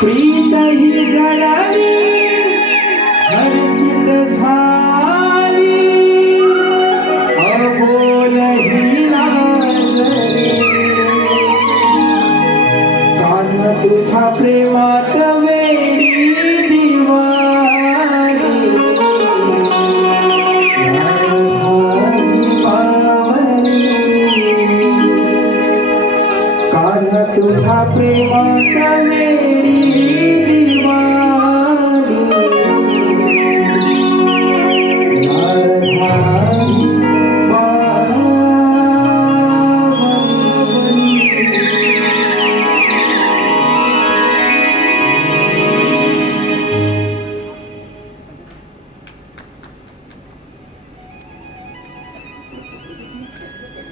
प्रीत ही जळाली हर्षित झाली अबोल ही लाजली कान तुझ्या प्रेमात वेडी दिवाणी कान तुझ्या प्रेमात वेडी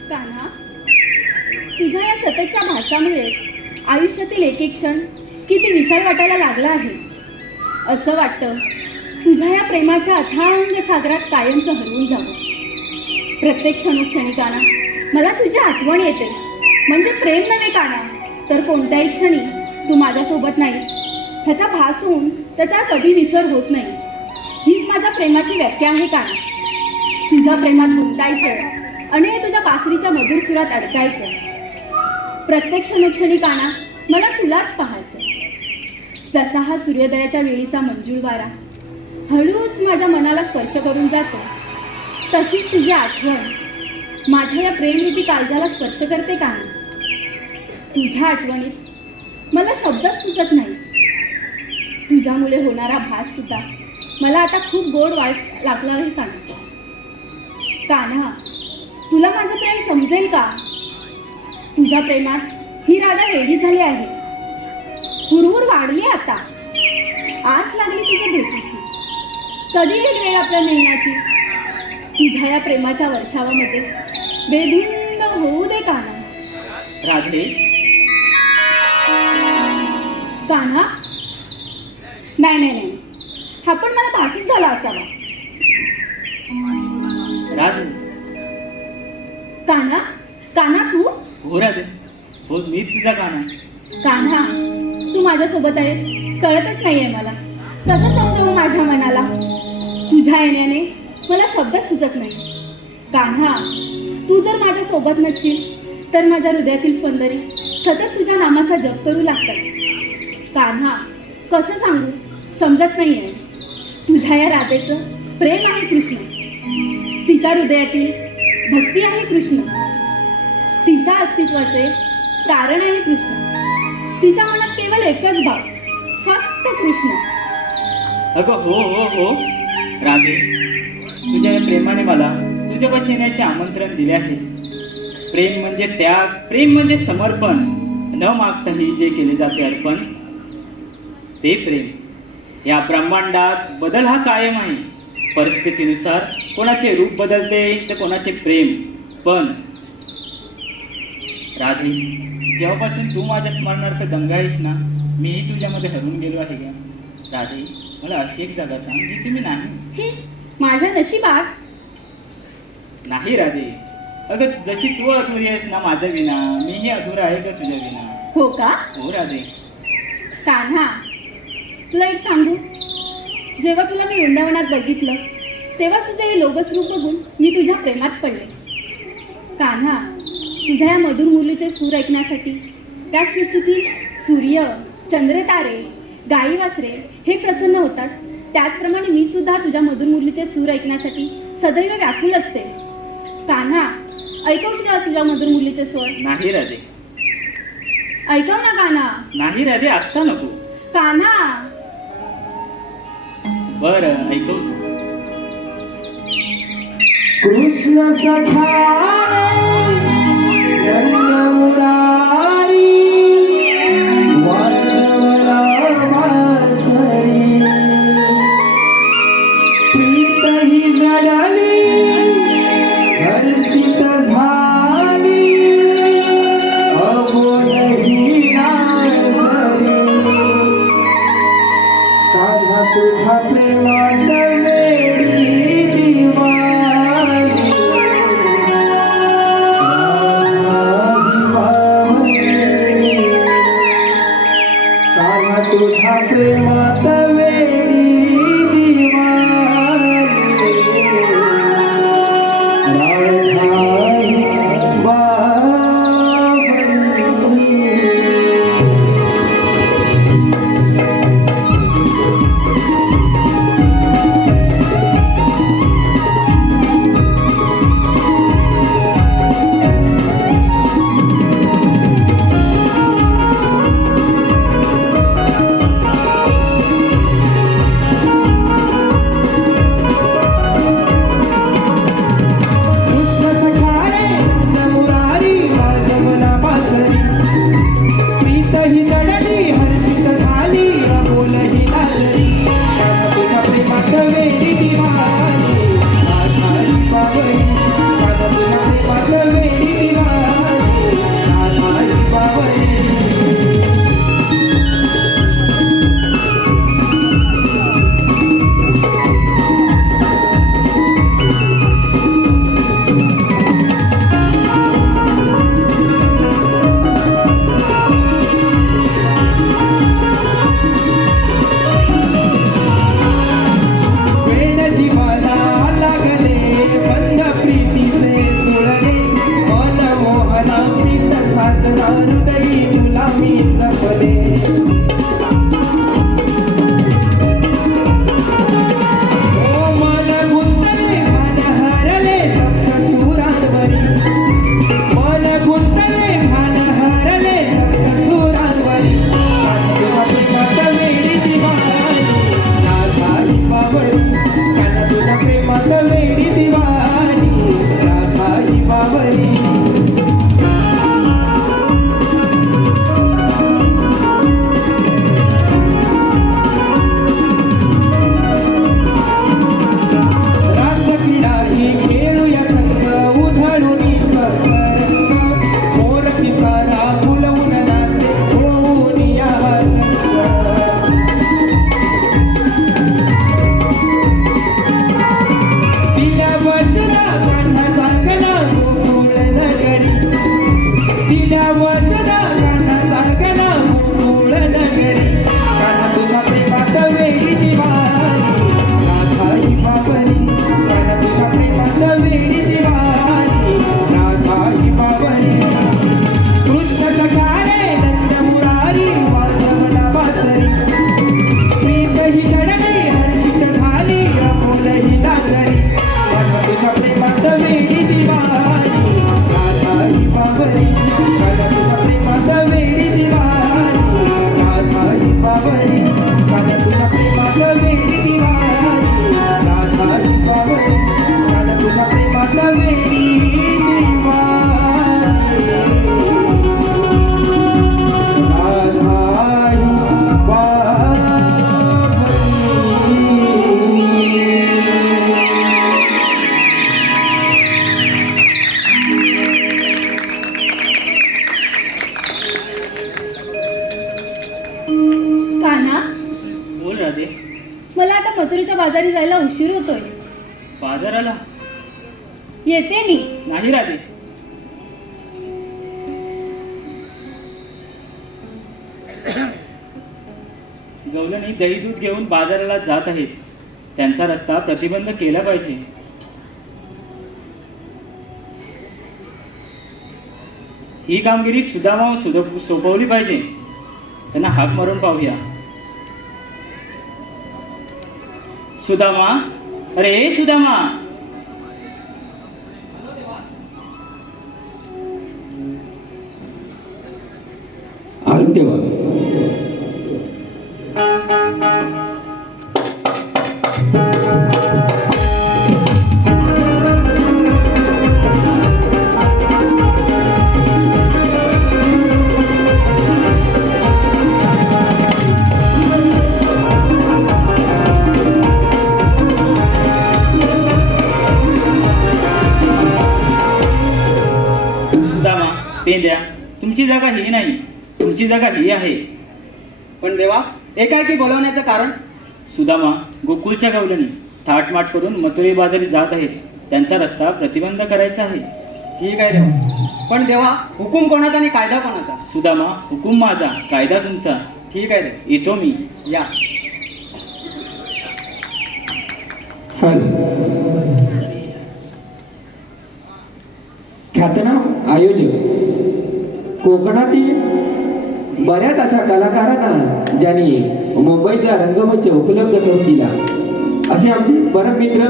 कान्हा, तुझ्या या सततच्या भासामुळे आयुष्यातील एक एक क्षण किती विशाल वाटायला लागला आहे. असं वाटतं तुझ्या या प्रेमाच्या अथांग सागरात कायमचं हरवून जावं. प्रत्येक क्षणोक्षणी कान्हा मला तुझी आठवण येते. म्हणजे प्रेम नव्हे कान्हा, तर कोणत्याही क्षणी तू माझ्यासोबत नाहीस ह्याचा भास होऊन त्याचा कधी विसर होत नाही. हीच माझ्या प्रेमाची व्याख्या आहे कान्हा. तुझ्या प्रेमात गुंतायचं आणि तुझ्या बासरीच्या मधुर सुरात अडकायचं. प्रत्येक क्षणोक्षणी कान्हा मला तुलाच पाहायचं. जसा हा सूर्योदयाच्या वेळीचा मंजूळ वारा हळूच माझ्या मनाला स्पर्श करून जातो, तशीच तुझी आठवण माझ्या या प्रेमरूपी काळजाला स्पर्श करते कान्हा. तुझ्या आठवणीत मला शब्दच सुचत नाही. तुझ्यामुळे होणारा भास सुद्धा मला आता खूप गोड वाट लागला आहे कान्हा. कान्हा, तुला माझं प्रेम समजेल का? तुझ्या प्रेमात ही राधा वेडी झाली आहे. हुरहुर वाढली आता. आस लागली तुझ्या भेटीची. कधी एक वेळ आपल्या मिळण्याची. तुझ्या या प्रेमाच्या वर्षावामध्ये बेधुंद होऊ दे कान्हा. राधे, कान्हा, नाही नाही नाही, हा पण मला भासच झाला असावा. राधे, कान्हा, कान्हा तू? हो राधे, हो मीच तुझा कान्हा. कान्हा, तू माझ्यासोबत आहेस कळतच नाहीये मला. कसं समजावं माझ्या मनाला? तुझ्या येण्याने मला शब्द सुचत नाही. कान्हा, तू जर माझ्यासोबत नसशील तर माझ्या हृदयातील स्पंदने सतत तुझ्या नामाचा जप करू लागतात. कान्हा, कसं सांगू समजत नाहीये. तुझ्या या राधेचं प्रेम आहे कृष्ण. तिच्या हृदयातील भक्ती आहे कृष्ण. तिच्या अस्तित्वाचे कारण आहे कृष्ण. तिच्या मनात केवळ एकच भाव, फक्त कृष्ण. अगं हो हो हो राधे, तुझ्या या प्रेमाने मला तुझ्यापाशी येण्याचे आमंत्रण दिले आहे. प्रेम म्हणजे त्याग, प्रेम म्हणजे समर्पण. न मागताही जे केले जाते अर्पण, ते प्रेम. या ब्रह्मांडात बदल हा कायम आहे. परिस्थितीनुसार कोणाचे रूप बदलते तर कोणाचे प्रेम. पण राधे, जेव्हापासून तू माझ्या स्मरणार्थ दंगाईस ना, मीही तुझ्यामध्ये हरवून गेलो आहे का? राधे, मला अशी एक जागा सांग जिथे मी नाही. माझ्या नशिबात नाही राधे. अगं जशी तू अधुरी आहेस ना माझ्या विना, मीही अधुरा आहे का तुझ्या विना? हो का? हो राधे. कान्हा, तुला एक सांगू, जेव्हा तुला मी वृंदावनात बघितलं तेव्हाच तुझे हे लोभस रूप बघून मी तुझ्या प्रेमात पडले. कान्हा, तुझ्या या मधुर मुरलीचे सूर ऐकण्यासाठी त्या सृष्टीतील सूर्य, चंद्र, तारे, गाई वासरे हे प्रसन्न होतात. त्याचप्रमाणे मी सुद्धा तुझ्या मधुर मुरलीचे सूर ऐकण्यासाठी सदैव व्याकुल असते. कान्हा, ऐकवशील का तुझ्या मधुर मुरलीचे स्वर? नाही राधे. ऐकव ना कान्हा. नाही राधे, आत्ता नको. कान्हा, बरं ऐकव. कृष्ण सखा प्रीत साजना हृदयी तुला मी जपले मला आता मथुरेच्या बाजारी जायला उशीर होतोय. बाजाराला येते मी. नाही राधे, गवलनी दही दूध घेऊन बाजाराला जात आहेत. त्यांचा रस्ता प्रतिबंध केला पाहिजे. ही कामगिरी सुदामा सोपवली पाहिजे. त्यांना हाक मारून पाहूया. सुदामा, अरे सुदामा. आलो तेव्हा. पेंद्या, तुमची जागा ही नाही, तुमची जागा ही आहे. पण देवा, एकाएकी बोलवण्याचं कारण? सुदामा, गोकुळच्या गवलनी थाटमाट करून मथुरे बाजारी जात आहेत. त्यांचा रस्ता प्रतिबंध करायचा आहे. ठीक आहे देवा, पण देवा हुकूम कोणाचा आणि कायदा कोणाचा? सुदामा, हुकूम माझा, कायदा तुमचा. ठीक आहे रे, येतो मी. या. ख्यातनाम आयोजक, कोकणातील बऱ्याच अशा कलाकारांना ज्यांनी मुंबईचा रंगमंच उपलब्ध करून दिला असे आमचे परम मित्र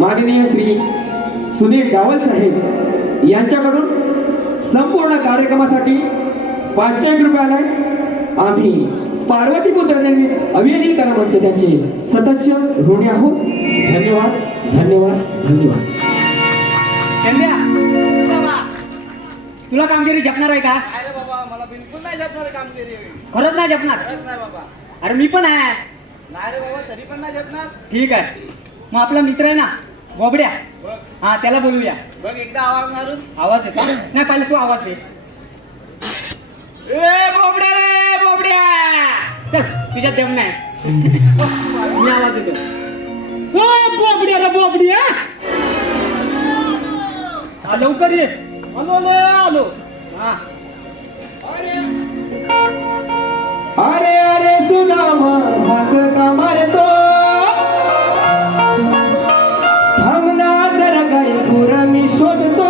माननीय श्री सुनील डावल साहेब यांच्याकडून संपूर्ण कार्यक्रमासाठी 500 रुपयाला आम्ही पार्वतीपुत्र निर्मित अभिनय कला मंच त्यांचे सदस्य ऋणी आहोत. धन्यवाद, धन्यवाद, धन्यवाद. चंद्या, तुला कामगिरी जपणार आहे का? अरे बाबा, मला बिलकुल नाही झेपणार कामगिरी. खरंच नाही जपणार? खरंच नाही बाबा. अरे मी पण आहे. नाही रे बाबा, तरी पण नाही झेपणार. ठीक आहे, मग आपला मित्र आहे ना बोबड्या, बघ हा त्याला बोलूया. बघ, एकदा आवाज मारून. आवाज येतो? नाही, पहिले तू आवाज दे. ए बोबड्या रे बोबड्या, चल तुझ्यात दम नाही. मी आवाज देतो. ओ बोबड्या रे बोबड्या, हा लवकर ये. आलो आलो. हा. अरे अरे सुदामा हाक का मारतो, थांबना जरा काय पुरा मी शोधतो.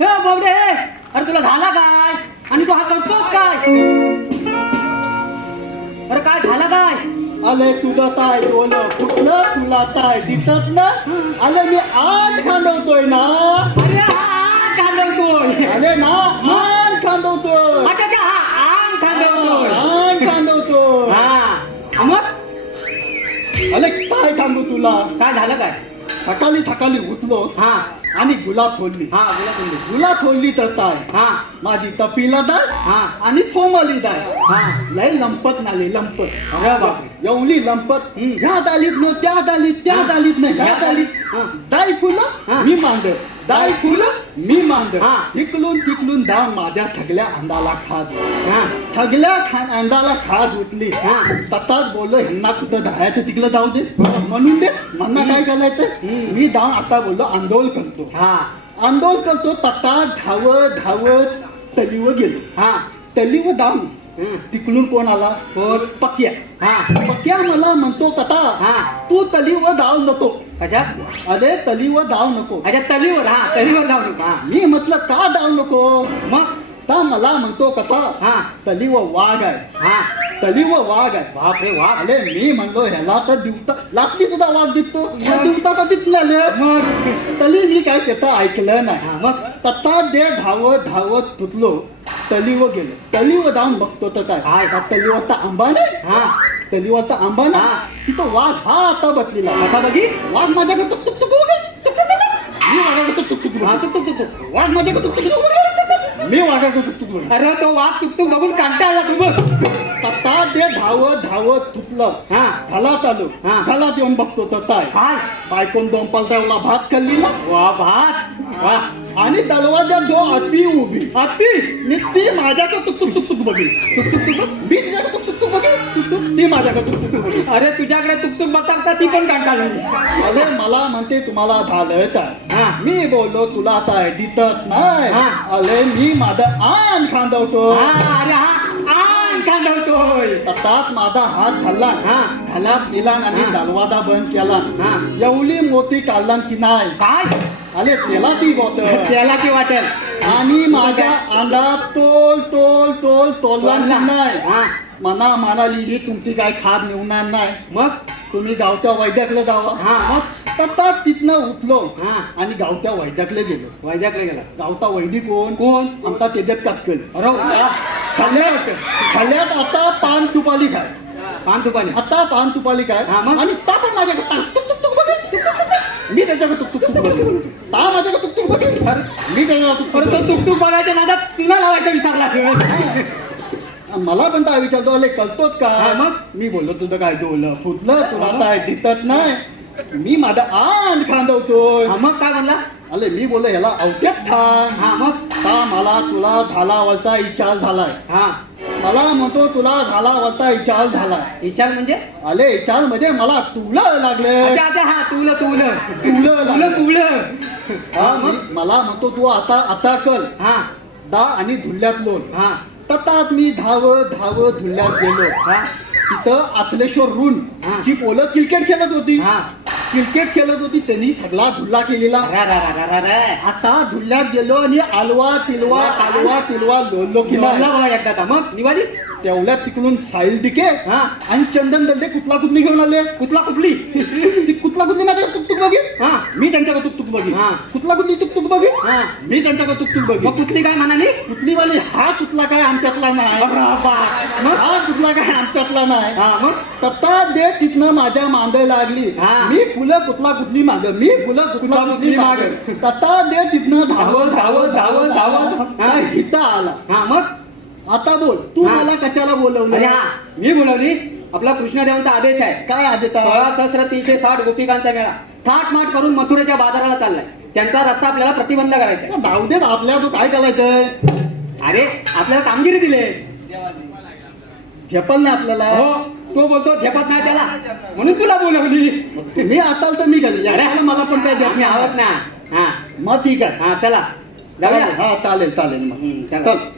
बाबडे अरे तुला झाला काय आणि तू हा करतोस काय अरे काय झाला काय आले तुझं ताय बोल कुठलं तुला ताय दिसत ना आले मी आठ खांदवतोय ना अरे हा खांदवतोय आले ना आठ खांदवतोय अच्छा हा आण खांदवतोय आठ खांदवतोय हा मग आले काय सांगू तुला काय झालं काय सकाळी सकाळी उठलो हा आणि गुलाब फोडली हा बोला तुम्ही गुलाब फोडली तर ताय हा माझी तपीला दाय हा आणि थोमली दाय हा लय लंपत नाले लंपत अरे बापरे एवढी लंपत हम्म. ह्यात आलीत न त्यात आलीत त्यात आलीत न ह्यात आलीत हा. दाय हा. फुलं मी मांड दाय फुलं मी मांड हा. तिकलून तिकलून दाव माझ्या थगल्या अंदाला खाज हा थगल्या अंदाला खाज उठली हा. ततात बोललो ह्यांना कुठं धायाचं तिकलं जाऊ दे म्हणून दे म्हणणं काय करायचं हम्म. मी दाव आता बोललो आंदोलन करतो हा आंदोलन करतो ततात धावत धावत तलीवर गेलो हा तलीवर दाव हम्म. तिकडून कोण आला कोण? पक्या हा पक्या मला म्हणतो कथा हा तू तलीवर धाव नको अच्छा अरे तलीवर धाव नको अच्छा तलीवर हा तलीवर जाऊ नका हा मी म्हटलं का धाव नको मग का मला म्हणतो कथा हा तलीवर वाघ आहे हा तलीवर वाघ आहे बाप रे बाप अरे मी म्हणलो ह्याला तर दिवता लाटली तुझा वाघ दिसतो दिवता कधीच नाही मग तली मी काय त्याचं ऐकलं नाही हा मग तत्ता दे धावत धावत तुटलो तलीवर गेलो तलीवर जाऊन बघतो तर काय काय? का तलीवर तर आंबा नाही हा तलीवर तर आंबा ना हा. तिथं वाघ हा आता बसलेला आता बघी वाघ माझ्याकडे तुक तुक तुक उगे. तुक तुक तुक. मी वाघाकडे तुक तुक तुक हा बघे. तुक तुक तुक तुक वाघ माझ्याकडे तुक तुक तुक उगे. मी वाघाकडे तुक तुक बघे. अरे तो वाघ तुक तुक बघून कंटाळला तू बघ तत्ता दे धावत धावत तुटलं हा घालात आलो हा. घालात येऊन बघतो तर काय काय बायकोन दोन पलटावला भात खाल्ली ना वा भात वा आणि दरवाज्यात दो अति उभी अति मी ती माझ्याकडे तुक तुक तुक तुक बघी तुक तुक तुक मी तिच्याकडे तुक तुक तुक बघी तुक तुक ती माझ्याकडे तुक तुक तुक बघी अरे तुझ्याकडे तुक तुक बघता बघता ती पण कंटाळली अरे मला म्हणते तुम्हाला झालं काय हा मी बोललो तुला आता दिसत नाही हा. अरे मी माझं आण खांदवतो हा अरे हा आण खांदवतोय ततात माझा हात घालला हा घालात दिला आणि हा. दरवाजा बंद केला हा एवढी मोठी काढला की नाही काय अरे त्याला ती बोत त्याला की वाटेल आणि माझ्या अंगात तोल तोल तोल तोलला की नाही हा मना म्हणाली ही तुमची काय खाद निवणार नाही मग तुम्ही गावच्या वैद्याकडे जावा हा मग ततात तिथनं उठलो हा आणि गावच्या वैद्याकडे गेलो वैद्याकडे गेला गावचा वैदिक कोण कोण आमचा त्याच्यात कातकल अरे वा. खाल्ल्यात आता पान तुपाली काय पान तुपाने आता पान तुपाली काय हा, मग? आणि ता पण माझ्याकडे तुक तुक तुक बघे, तुक तुक तुक. मी त्याच्याकडे तुक तुक तुक बघे ता माझ्याकडे तुक तुक बघे मी त्याच्याकडे तुक अरे तुक तो बघे. तुक तुक बघायच्या नादात तुला लावायचा विसरला मला पण काय विचारतो अरे कळतोच हा, का मग? मी बोललो तुझं काय डोलं फुटलं तुला काय दिसत नाही मी माझा आण खांदवतोय हा मग काय म्हणला अरे मी बोललो ह्याला अवघ्यात थांब हा मग ता मला तुला झाला वलता विचार झालाय हा मला म्हणतो तुला झाला वलता विचार झालाय विचार म्हणजे अरे विचार म्हणजे मला तुला लागले अच्छा अच्छा हा तुला तुला तुला तुला लागले तुला हा, मला म्हणतो तू आता आता कर हा दा आणि धुल्ल्यात लोन हा ततात मी धावत धावत धुल्ल्यात गेलो हा तिथं आचलेश्वर रून हा. जी पोलं क्रिकेट खेळत होती हा क्रिकेट खेळत होती त्यांनी सगळा धुल्ला केलेला रा रा रा रा रा आता धुल्ल्यात गेलो आणि आलवा तिलवा लोलो की बोलला नाही बघा एकदा का मग निवाली तेवढ्यात तिकडून साहिल दिके हा आणि चंदन दल्ले कुठला कुठली घेऊन आले कुठला कुठली ती कुठला कुठली माझ्याकडे तुकतुक बघी हा मी त्यांच्याकडे तुकतुक बघी हा. कुठला कुठली तुकतुक बघी हा मी त्यांच्याकडे तुकतुक बघी मग कुठली काय म्हणाली कुठली वाली हा कुठला काय आमच्यातला नाही अरे बाप. मग हा कुठला काय आमच्यातला नाही हा मग तत्ता दे तिथनं माझ्या मांदे लागली हा. मी फुलं कुठला कुठली माग मी फुलं कुठला कुठली माग तत्ता दे तिथनं धावत धावत धावत धावत हा. हिता आला हा मग आता बोल तू हा. मला कशाला अरे बोलवलं हा मी बोलवली आपला कृष्णदेवांचा आदेश आहे काय आदेता 16,360 गोपिकांचा मेळा थाटमाट करून मथुरेच्या बाजाराला चाललाय त्यांचा रस्ता आपल्याला प्रतिबंध करायचा आहे. धाव देत आपल्या तू काय करायचंय अरे आपल्याला कामगिरी दिले झेपल नाही आपल्याला हो तो बोलतो झेपत नाही त्याला म्हणून तुला बोलवली मी आता तर मी घाली अरे मला पण काय आम्ही आहोत ना हा मग ठीक आहे हा चला चालेल जाऊया हा चालेल चालेल मग चला. चल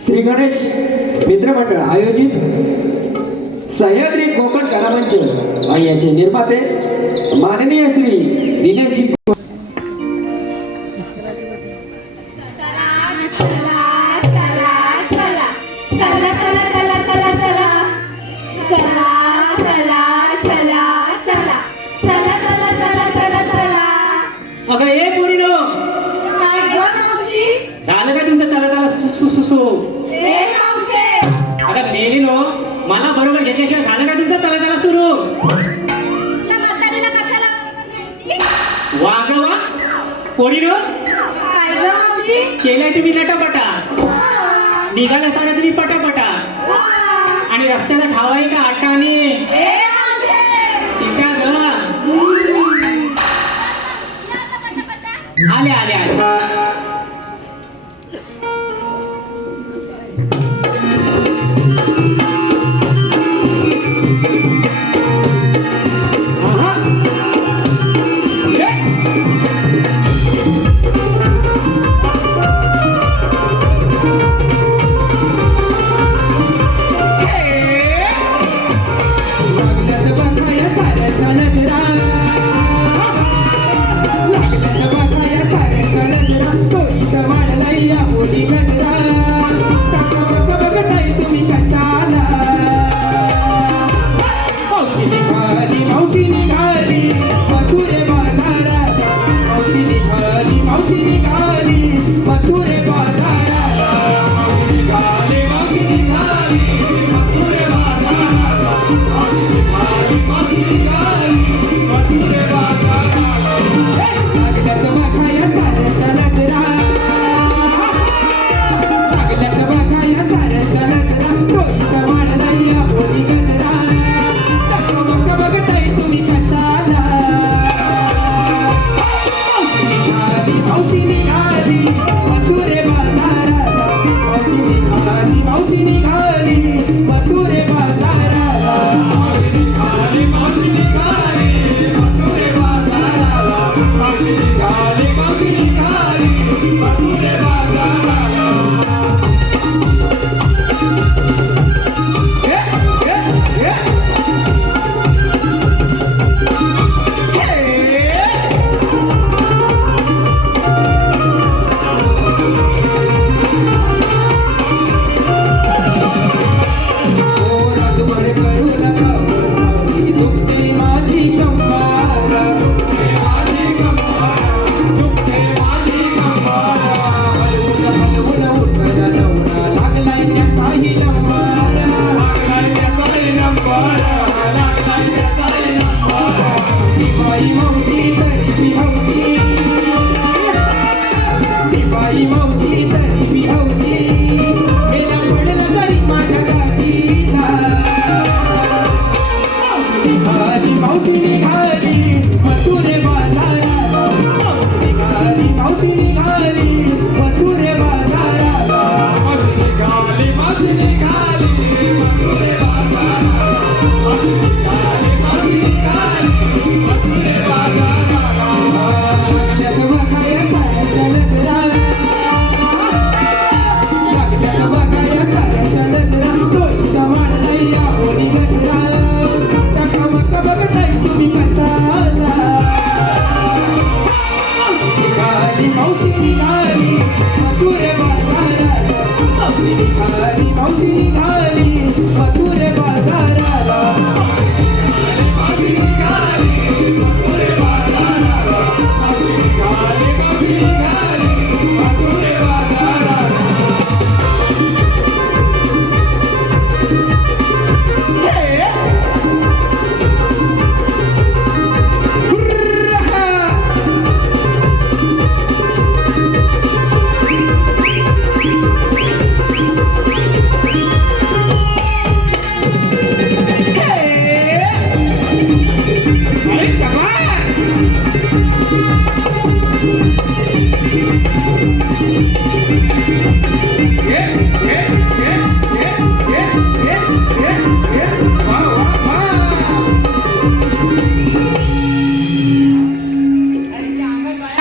श्री गणेश मित्रमंडळ आयोजित सह्याद्री कोकण कलामंच आणि याचे निर्माते माननीय श्री दिनेशजी अगं ए पोरीनो झालं काय तुमचं चला चला सुसु अगं मेलीनो मला बरोबर घेतल्याशिवाय झालं काय तुमचं चला चला सुरू वाग वा पोरीनो केलाय तुम्ही नटापटा निघाला सारा तुम्ही पटापटा आणि रस्त्याला ठावाई का आटाने ठीक आहे ग आले आले आले Let's go. मथुरे बाजाराला हे, हे, हे.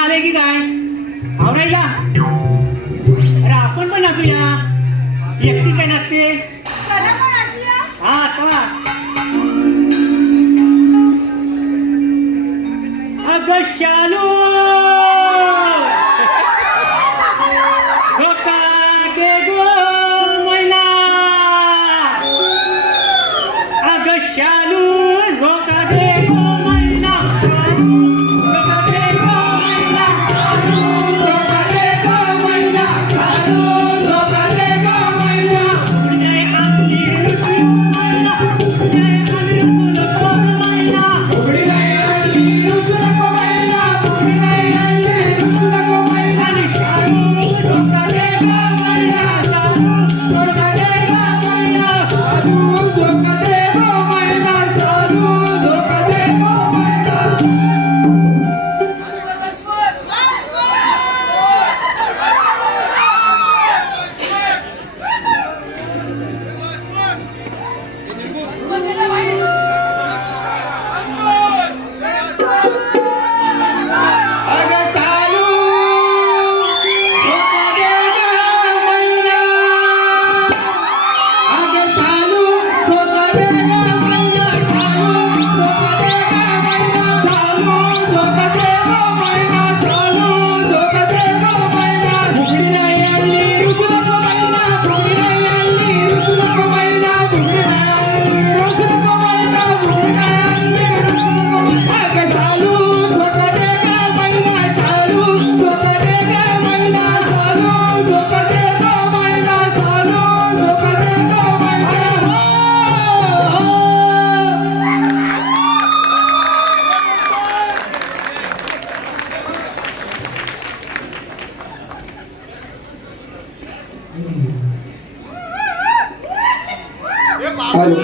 आले की काय आवरायला अरे आपण पण नाचूया एकटी काय नाचते हा आता अगं शालू रोका दे गो मैना अगं शालू रोका दे गो मैना रोका दे गो मैना रोका दे गो मैना रोका दे गो मैना जय आंधी रुसु मैना जय आंधी रुसु मैना उड़ी गई आंधी रुसु नको मैना उड़ी गई आंधी रुसु नको मैना रोका दे गो मैना रोका दे गो मैना रोका दे गो मैना रोका दे गो मैना अगं सालू रोका दे गं मैना अगं सालू रोका दे गं मैना सालू रोका दे गं मैना सालू रोका दे गं मैना सालू रोका दे गं मैना उघडी नाही आली रुसू नको मैना उघडी नाही आली रुसू नको मैना उघडी नाही आली रुसू नको मैना उघडी नाही आली रुसू नको अगं सालू रोका दे गं मैना सालू रोका दे गं मैना सालू रोका दे गं मैना सालू रोका दे गं मैना हॅलो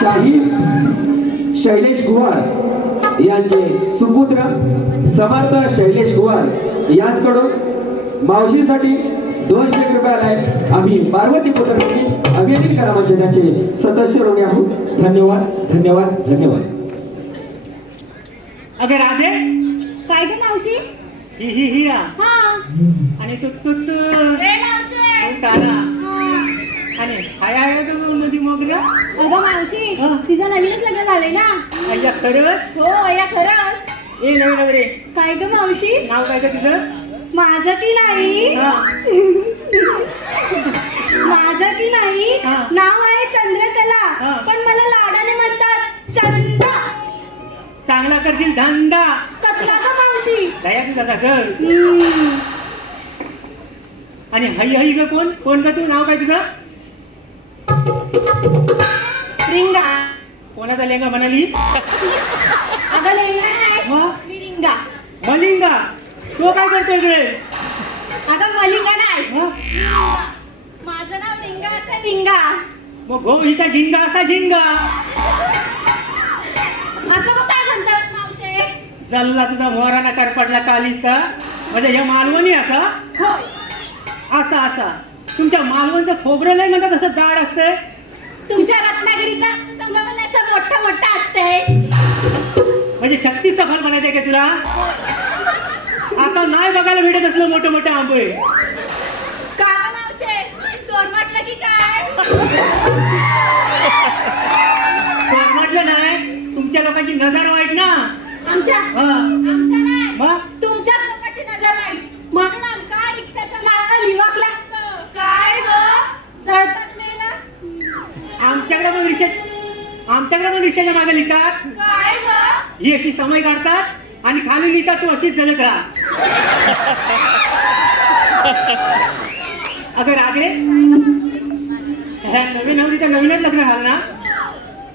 शाहीर शैलेश कुवार यांचे सुपुत्र समर्थ शैलेश कुवार यांच्याकडून मावशीसाठी 200 रुपयाला आम्ही पार्वती पुत्रपती अभिनेत्री कला मंच त्यांचे सदस्य ऋणी आहोत. धन्यवाद धन्यवाद धन्यवाद. अगं राधे काय ग मावशी ही हिरा हा आणि तू तारा आणि हाय आहे का मग नदी मोगरा अगं मावशी हा. तिचं नवीनच लग्न झालंय ना. अय्या खरंच हो या खरंच. ए नवीन रे काय ग मावशी नाव काय का तुझं माझं की नाही हा माझं की नाही हा. नाव आहे चंद्रकला हा. पण मला लाडाने म्हणतात चंदा. चांगला करशील धंदा कसला का मावशी दया तुझा घर आणि हई हई ग कोण कोण का तू नाव काय तुझं रिंगा. कोणाचा लेंगा म्हणाली अगं लेंगा नाही मग मी रिंगा. मलिंगा तो काय करतो इकडे अगं मलिंगा नाही मग माझं नाव रिंगा असं रिंगा. मग गो हिचा झिंगा असा झिंगा असं मग काय म्हणतात मावशे. जल्ला तुझा मोहराना करपटला कालीचा म्हणजे हे मालवणी असा होय असा असा तुमच्या मालवणचं खोबरं नाही म्हणतात असं जाड असतंय तुमच्या रत्नागिरीचा संगमनेरचा मोठा मोठा असते. म्हणजे 36चं फल बनायचंय का तुला आता नाही बघायला भेटत असलं मोठे मोठे आंबे का गं मावशे चोर म्हटलं की काय. तर म्हटलं नाही तुमच्या लोकांची नजर वाईट ना आमच्या हा आमच्या नाही मग तुमच्याच लोकांची नजर वाईट म्हणून आमका रिक्षाच्या मागं लिवाक लागतं. काय ग जळतात मेला. आमच्याकडे पण रिक्षाच्या मागे लिहितात काय ग ही अशी समय काढतात आणि खाली लिहितात तू अशीच जलत राहा अगं रागे ह्या नवीन नवरीचं नवीनच लग्न झालं ना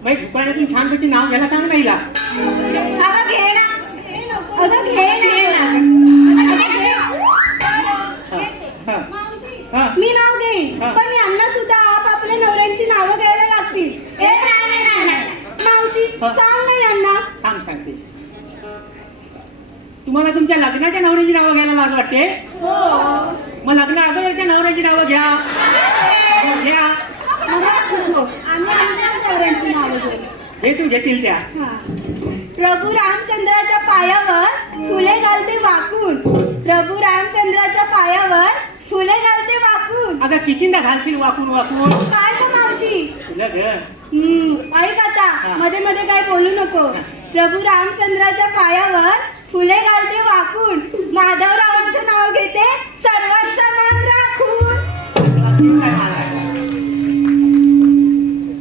मग दुकानातून छानपैकी नाव घ्यायला सांग नाही अगं घे ना अगं घे ना हा. मावशी हा. मी नाव घेईन हा. पण यांना सुद्धा आपापल्या नवऱ्यांची नावं घ्यायला लागतील. नाही. मावशी हा. सांग ना यांना. थांब सांगते तुम्हाला तुमच्या लग्नाच्या नवऱ्याची नावं घ्यायला लाज वाटते हो मग लग्न अगोदरच्या नवऱ्याची नावं घ्या मग घ्या आम्ही आमच्या नवऱ्यांची नावं घेऊ. हे तू घेतील त्या प्रभू रामचंद्राच्या पायावर फुले घालते वाकून. प्रभू रामचंद्राच्या पायावर फुले घालते वाकून. आता कितींदा घालशील वाकून वाकून काय ग मावशी तुला ग ऐक आता हा. मध्ये मध्ये काय बोलू नको. हा. प्रभू रामचंद्राच्या पायावर फुले घालते वाकून. माधवरावांचं नाव घेते सर्वांचा मान राखून.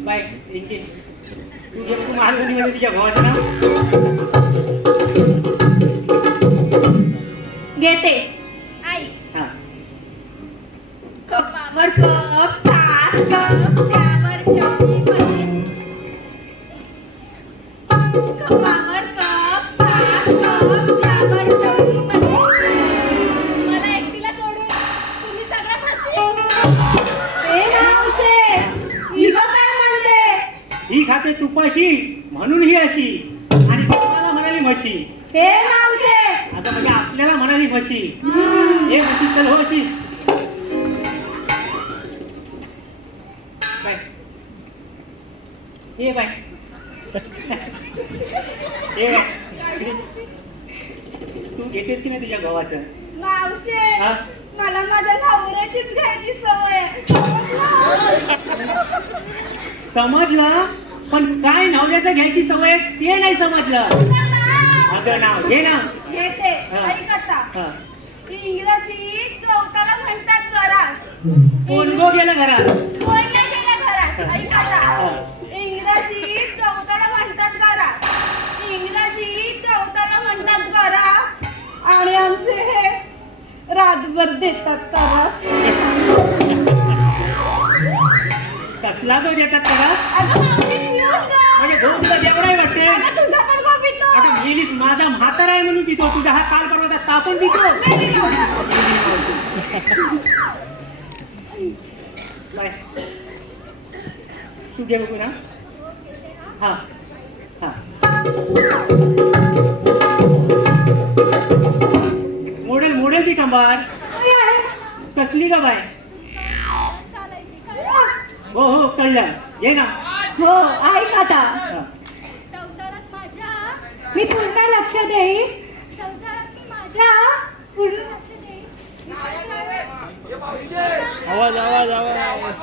बाय रिंकी तू जे तू महालवणीमध्ये तुझ्या भावाचं नाव घेते हा कपावर कप सात कप त्यावर ठेवली कशी. कपावर कप सात कप त्यावर ठेवली कशी. मला एकटीला सोडून तुम्ही सगळं फशी. ए मावशे ही बघ काय म्हणते. ही खाते तुपाशी म्हणून ही अशी आणि तुम्हाला म्हणाली म्हशी हे मावशे आता म्हणजे आपल्याला म्हणाली म्हशी हे म्हशी चल हो अशी बाय ये बाय ये बाय तू घेतेस की नाही तुझ्या गव्हाचं मावशे हा? मला माझ्या नवऱ्याचीच घ्यायची सवय आहे. समजलं पण काय नवऱ्याचं घ्यायची सवय आहे ते नाही समजलं अगं नाव घे ना घेते हा. ऐक आता. हा. इंग्रजी गवताला म्हणतात गरास. कोण गो गेलं घरात कोण नाही गेलं घरात. ऐक आता. हा. इंग्रजी गवताला म्हणतात गरास. इंग्रजी गवताला म्हणतात गरास आणि आमचे हे रातभर देतात तरास. कसला तो देतात त्याला अगं मावशी पिऊन गं. म्हणजे भाऊ तुला जेवढाही वाटते अगं तुझा पण गो पितो. आता मेलीस माझा म्हातारा आहे म्हणून पितो तुझा हा काल परवाचा तापण पितो बाय तू घे बघू ना हा हा मोडेल ती कंबार कसली का बाय हो कळलं घे ना हो ऐक आता. हा. संसारात माझ्या मी पुन्हा लक्ष देईन. संसारात मी माझ्या पूर्ण लक्ष दे. आवाज आवाज आवाज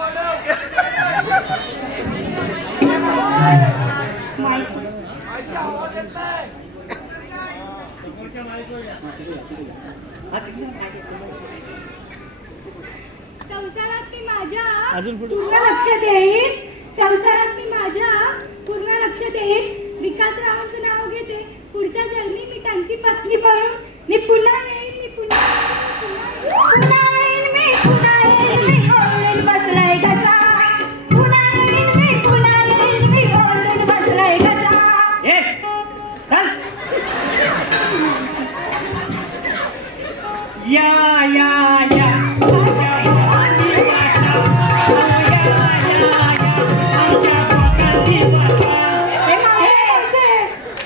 संसारात मी माझ्या अजून पुढे. पूर्ण लक्ष देईन. संसारात मी माझ्या पूर्ण लक्ष देईन. विकासरावांचं नाव घेते. पुढच्या जन्मी मी त्यांची पत्नी बनून मी पुन्हा येईन. मी पुन्हा येईन. मी पुन्हा येईन. मी ओरडून बसलाय घसा. पुन्हा येईन. मी पुन्हा येईन. मी ओरडून बसलाय घसा. ए चल या या या आमच्या भवानी माता. या या या आमच्या भवानी माता. हे मावशे.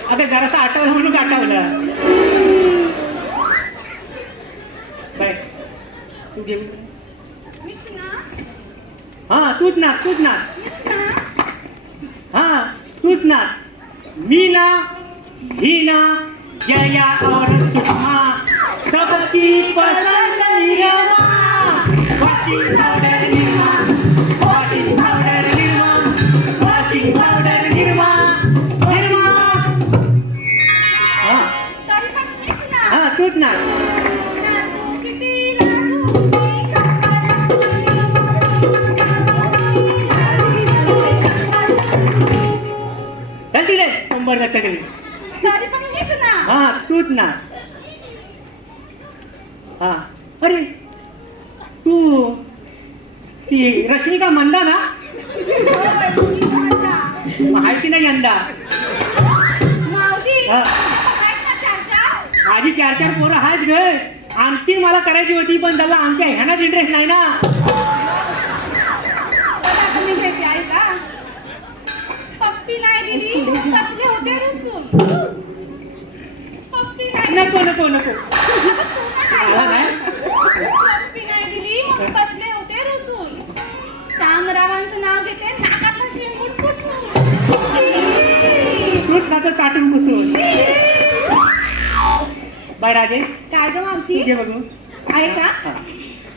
अगं जरासं आठवलं म्हणून आठवलं. बाय तू घे. मीच ना. हा तूच ना तूच ना. मीच ना. हाँ तूच ना. मी ना ही ना जया और सुषमा सबकी पसंद Nirma. Washing powder Nirma. Washing powder Nirma. Washing powder Nirma. Nirma. हाँ तरी पण मीच ना. हाँ तूच ना. नाजूक किती नाजूक मी चल तिकडे कंबर दत्त गेली. तरी पण मीच ना. हाँ तूच ना. हाँ अरे तू ती रश्मिका मंदा ना. माहिती नाही यंदा. मावशी हा. चाचा आधी 4-4 पोरं आहेत ग. आणखी मला करायची होती पण त्याला आमच्या ह्यानाच इंटरेस्ट नाही ना. तुम्ही घ्यायची आहे का? पप्पी नाही दिली बसले होते रुसून. पप्पी नाही नको नको नको. मला नाही. पप्पी नाही दिली म्हणून बसले होते रुसून. श्यामरावांचं नाव घेते नाकातलं शेंबूड पुसून. तूच ना तर काटून पुसून. बाय राजे काय ग मावशी घे बघू. आहे का? हा.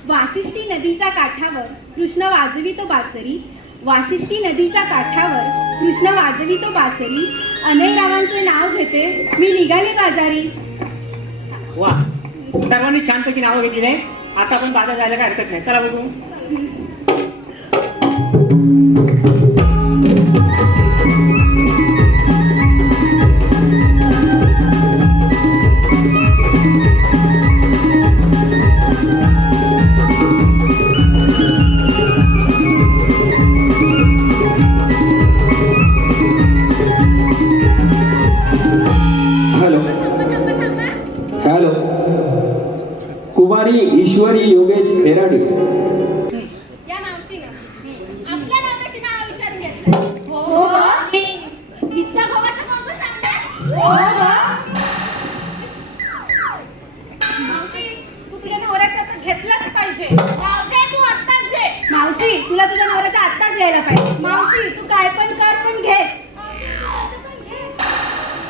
वाशिष्ठी नदीच्या काठावर कृष्ण वाजवितो बासरी. वाशिष्ठी नदीच्या काठावर कृष्ण वाजवितो बासरी. अनेक रावांचे नाव घेते मी निघाले बाजारी. वा सर्वांनी छानपैकी नावं घेतली आहे. आता पण बाजार जायला काय हरकत नाही. चला बघू. हॅलो हॅलो कुमारी ईश्वरी योगेश तेराडी. या मावशीनं आपल्या नवऱ्याचे नाव विचारून घेतलं. हो ग. हिच्या भावाचं नाव पण सांगणार. हो ग. मावशी तू तुझ्या नवऱ्याचं आता घेतलंच पाहिजे. मावशी तू आत्ताच घे. मावशी तुला तुझ्या नवऱ्याचा आत्ताच घ्यायला पाहिजे. मावशी तू काय पण कर पण घे.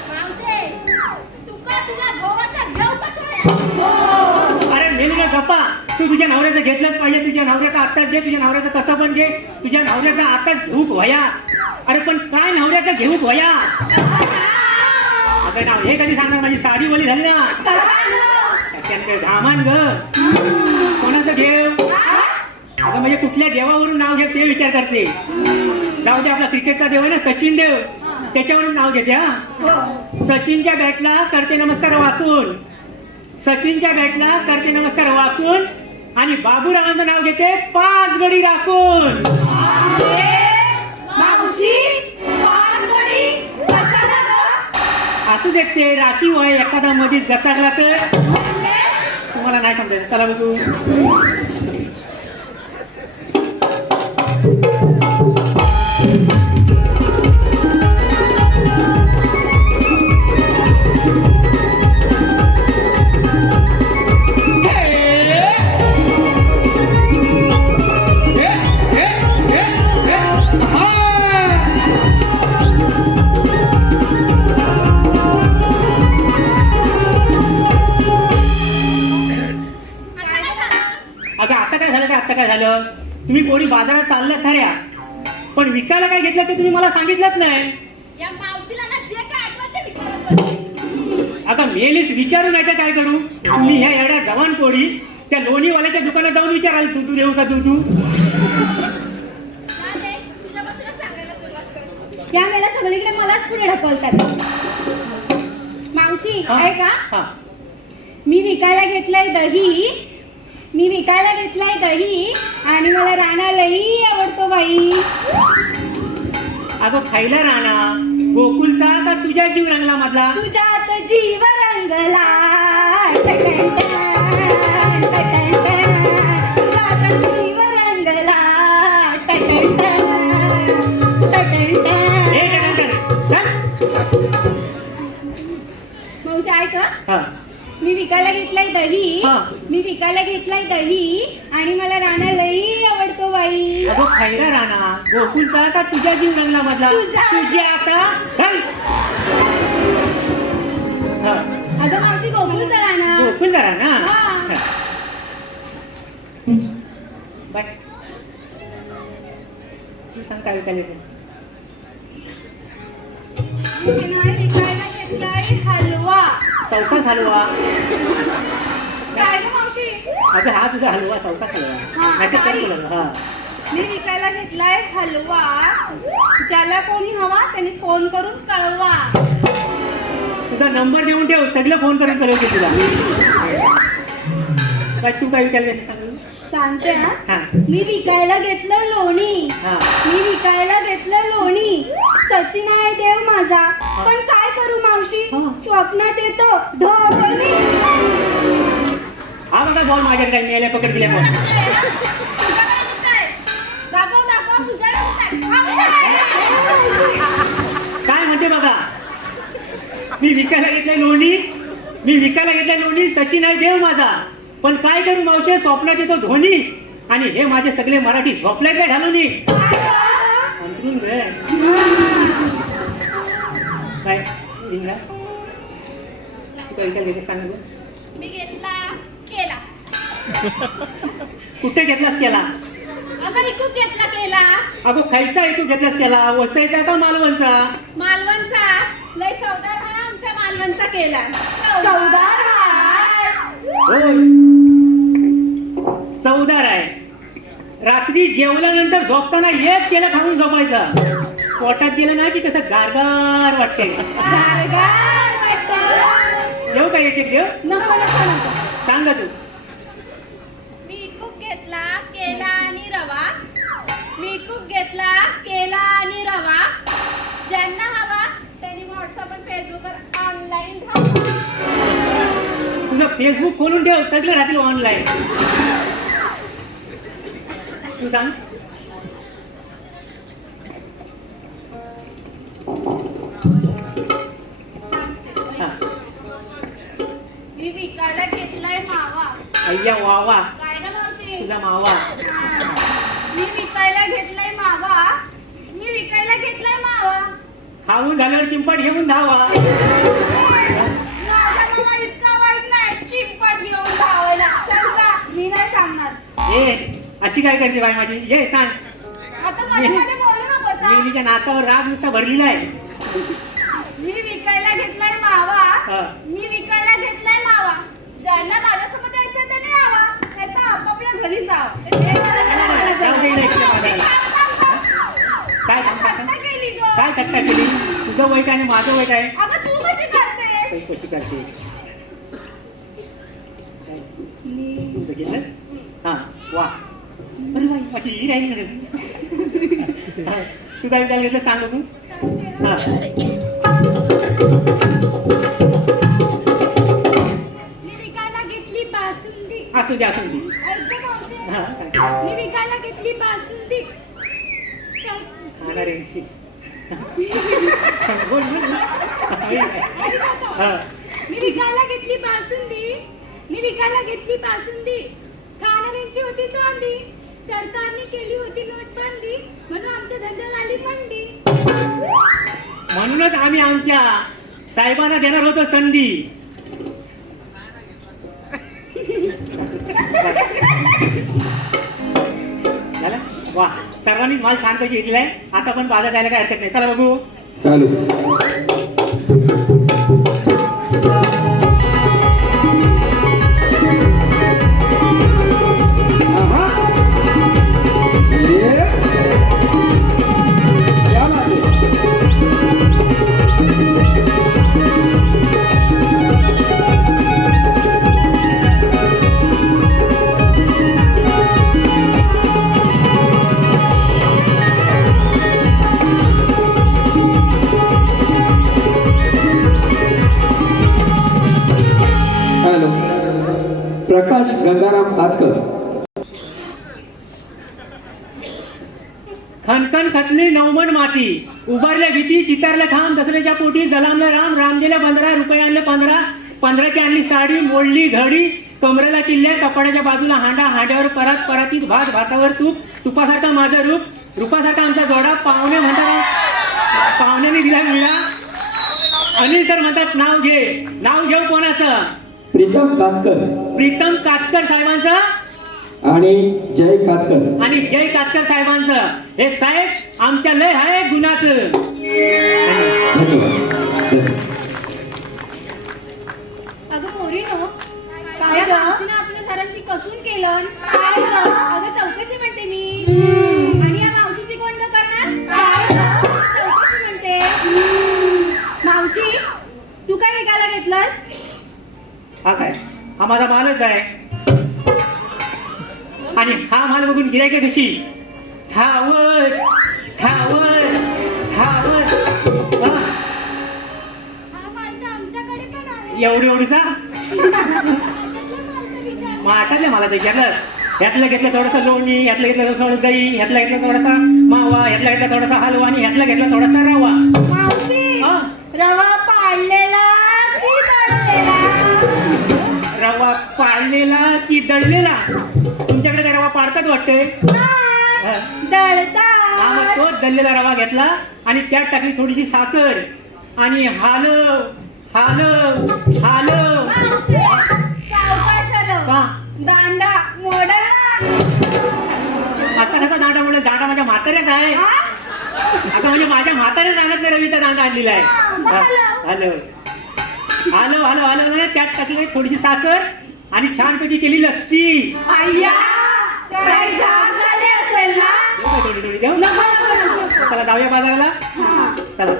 मावशी तू का तुझ्या भावाचा घेऊ का तुला? अरे मेलीला गप्पा. तू तुझ्या नवऱ्याचं घेतलंच पाहिजे. तुझ्या नवऱ्याचं आत्ताच घे. तुझ्या नवऱ्याचं कसं पण घे. तुझ्या नवऱ्याचा आत्ताच घेऊक वया. अरे पण काय नवऱ्याचं घेऊक वया. आता नाव हे कधी सांगणार. माझी साडी बोली झाली ना. त्याच्यानंतर धामान ग. कोणाचं घेऊ. अगं म्हणजे कुठल्या देवावरून नाव घे ते विचार करते. जाऊ दे आपला क्रिकेटचा देव आहे ना सचिन देव. त्याच्यावरून नाव घेते. हा सचिनच्या बॅटला करते नमस्कार वाकून. सचिनच्या बॅटला करते नमस्कार वाकून. आणि बाबूरावांचं नाव घेते 5 गडी राखून. मावशी 5 गडी कशाला ग? असू देखते राखीव आहे. एखादा मध्येच घसरला तर तुम्हाला नाही समजायचं. चला बघू. आता काय झालं तुम्ही कोणी बाजारात चाललं खऱ्या, पण विकायला काय घेतलं ते तुम्ही मला सांगितलंच नाही. या मावशीला ना जे काय आठवत ते विचारत बसते. आता मेलीस विचारू नाही तर काय करू? तुम्ही ह्या एवढ्या जवान पोळी त्या लोणीवाल्याच्या दुकानात जाऊन विचाराल तू देऊ का तू तुझ्यापासूनच सांगायला सुरुवात कर. या वेळेला सगळीकडे मलाच पुढे ढकलतात. मावशी आहे का? हा. मी विकायला घेतलंय दही आणि मला राणा लई आवडतो बाई. अगं खायला राहणार गोकुलचा का तुझ्या जीव रंगला मधला? तुझ्यात जीव रंगला टटन टन, टटन टन. तुझ्यात जीव रंगला टटन टन, टटन टन. हे काय कर? चल. मावशी ऐक हं. हा. मी विकायला घेतलाय दही आणि मला राणा लई आवडतो बाई. अगं खायला राहणार गोकुलचा का तुझ्या जीव रंगला मधला? तुझ्या आता चल. हा. अगं मावशी गोकुळचा राणा. गोकुल जरा ना. हा. बाय. तू सांग काय विकायला येते? विकायला घेतलाय हलवा. चौकाच हलवा. काय ग मावशी? अगं हा तुझा हलवा चौकाच हलवा. हा, नाहीतर बाई. चल बोलायला. हा. मी विकायला घेतलाय हलवा. ज्याला कोणी हवा त्यांनी फोन करून कळवा. तुझा नंबर देऊन ठेव, सगळं फोन करून कळवते तुला. काय तू काय विकायला घेते सांग? सांगते हा. हा. मी विकायला घेतलं लोणी. हा. सचिन आहे देव माझा, पण काय करू मावशी? हा. स्वप्नात येतो ढोबळी. हा बघा बॉल माझ्याकडे मी यायला पकड दिल्या पण काय म्हणते बघा. मी विकायला घेतलंय लोणी सचिन आहे देव माझा, पण काय करू मावशी स्वप्नात येतो धोनी. आणि हे माझे सगळे मराठी झोपलाय काय घालून अंतरून रे. काय इंगा तू काय विकायला घेते सांग बरं. मी घेतला केला. कुठे घेतलास केला? अगं विकून घेतला केला. अगो खायचा आहे तू घेतलास केला? वसायचा का मालवणचा? मालवणचा. लय चवदार हा आमच्या मालवणचा केला. चवदार होय चवदार आहे. रात्री जेवल्यानंतर झोपताना एक केलं खाऊन झोपायचं. पोटात गेलं ना की कसं गारगार वाटते. येऊ का एक देव? नको नको नको. सांगा तू. मी कुक घेतला केला आणि रवा. ज्यांना हवा त्यांनी व्हॉट्सअप आणि फेसबुकवर ऑनलाईन राहा. तुझं फेसबुक खोलून ठेव, सगळं राहतील ऑनलाईन. तू सांग. हा. मी विकायला घेतलाय मावा. अय्या वावा काय ना मावशी? तुझा मावा. मी विकायला घेतलाय मावा. खाऊन झाल्यावर चिंपाट घेऊन धावा. माझा मामा इतका वाईट नाही, चिंपाट घेऊन धावायला. चल जा, मी नाही सांगणार. ए अशी काय करते बाई माझी? ये सांग. आता मध्ये मध्ये बोलू नकोस हा. मेलीच्या नाकावर राग नुसता भरलेला आहे. मी विकायला घेतलाय मावा. हा. ज्यांना माझ्यासोबत यायचं त्याने यावा, नाहीतर आपापल्या घरी जावं. जाऊ दे इकडे माझ्याला. काय थट्टा केली गं. काय थट्टा केली? तुझं वाईट आहे आणि माझं वाईट आहे. अगं तू कशी करते? कशी करते? तू बघितलं? हा वा. अरे बाई माझी ही राहिली ना. तू काय विचार घेतलं सांग तू. हा. मी विकायला घेतली बासुंदी. असू दे असू दे. ऐक गं मावशी. हा मी विकायला घेतली बासुंदी. आला रे. बोल बोल. हा. मी विकायला घेतली बासुंदी. खाणाऱ्यांची होती चांदी. सरकारने केली होती नोटबंदी. म्हणून आमच्या धंद्याला आली मंदी. म्हणूनच आम्ही आमच्या साहेबांना देणार होतो संधी. झालं वा सर्वांनीच माल छानपैकी घेतलेला आहे. आता पण बाजार जायला काय हरकत नाही. चला बघू. चालू. आहा. ये. क्या बात है. हॅलो. प्रकाश गंगाराम कातकर. खनखन खतली नवमन माती उभारल्या भीती चितारल्या खांब दसऱ्याच्या पोटी जलामलं राम राम दिल्या 15 रुपये आणले 15ची आणली साडी मोडली घडी कमरेला किल्ल्या कपाडाच्या बाजूला हांडा हांड्यावर परात परातीत भात भातावर तूप तुपासारखं माझं रूपासारखा आमचा जोडा पाहुणे म्हणतात पाहुण्याने दिला मिळा. अनिल सर म्हणतात नाव घेऊ कोणाचं. प्रीतम कातकर प्रीतम कातकर साहेबांचं आणि जय कातकर. आणि जय कातकर साहेबांचं. हे साहेब आमच्या लय आहे गुणाचं. धन्यवाद. अगं पोरीनो काय मावशीनं आपल्या घरांची कसून केलं. काय गं? अगं चौकशी म्हणते मी. आणि या मावशीची कोण गं करणार. काय गं? चौकशी म्हणते. मावशी तू काय विकायला घेतलंस. हा काय हा माझा मालच आहे. आणि हा माल बघून गिरायक कशी धावत धावत धावत एवढीसा माठातल्या मला ते घेतलं. ह्यातलं घेतलं थोडंसं लोणी ह्यातलं घेतलं थोडं दही ह्यातलं घेतलं थोडासा मावा ह्यातला घेतला थोडासा हलवा आणि ह्यातला घेतला थोडासा रवा. मावशी हा? रवा पाळलेला की दळलेला. रवा पाळलेला की दळलेला. तुमच्याकडे काय रवा पाडतात वाटते. दळता तो दळलेला रवा घेतला आणि त्यात टाकली थोडीशी साखर आणि हालव हालव हालव. का दांडा मोडा असा कसा दांडा म्हणून दांडा माझ्या म्हाताऱ्याच आहे. आता म्हणजे माझ्या म्हाताऱ्याच आणत नाही रवीचा दांडा आणलेला आहे. हॅलो हॅलो हॅलो हॅलो म्हणजे त्यात टाकली थोडीशी साखर आणि छानपैकी केली लस्सी. अय्या काय झाग झाले असेल ना. थोडी थोडी देऊ. चला जाऊया बाजाराला. चला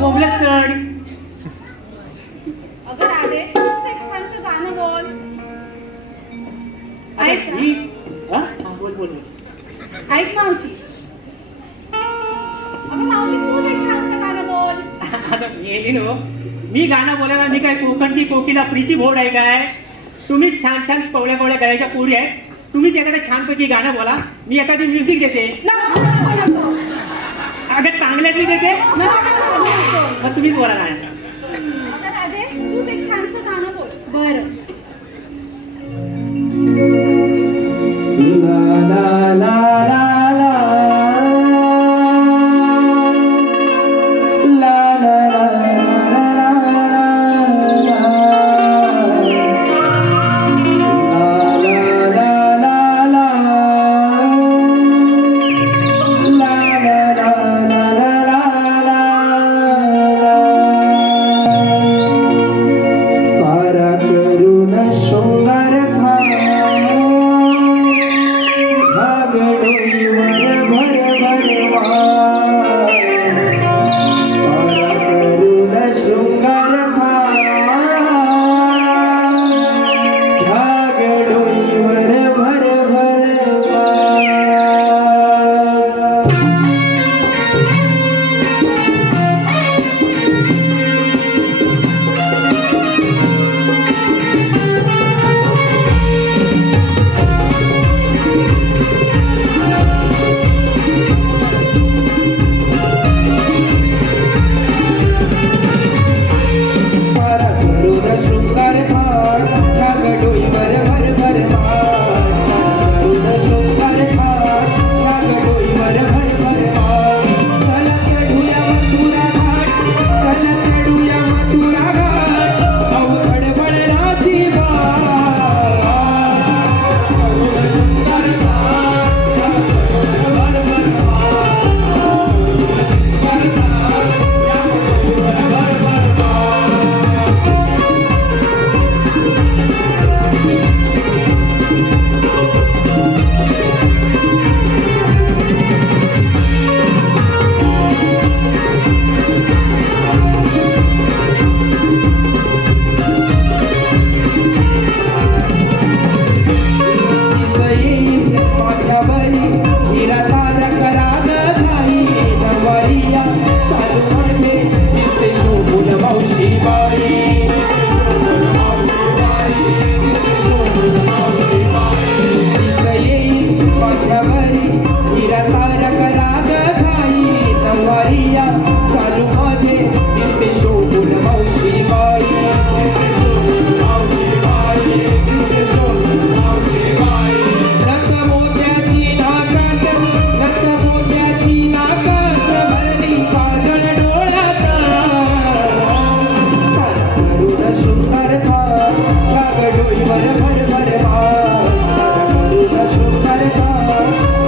बोंबलत चढ. अगं राधे तू एक छानसं गाणं बोल. ऐक ना. बोल बोल ऐक मावशी. अगं मावशी तू एक छानसं गाणं बोल. आता मी गाणं बोलायला मी काय कोकणची कोकिला प्रीती भोड आहे काय. तुम्ही छान छान पवळ्या पवळ्या गायच्या पोरी आहे. तुम्हीच एखाद्या छानपैकी गाणं बोला. मी एखादी म्युझिक देते. अगं चांगल्यातली देते. मग तुम्हीच बोला ना. आता राधे तू एक छानसं गाणं बोल. बरं. ला ला ला ला ला ला ला घरी हिरा तारक राग घाई तवारिया चालू मध्ये दिसते शोभून मावशी बाई दिसते शोभून मावशी बाई रक्त मोत्याची नाकात रक्त मोत्याची नाकात भरली काजळ डोळ्यात सारा करून शृंगारता या गडोईवर भर भर मार सारा करून शृंगारता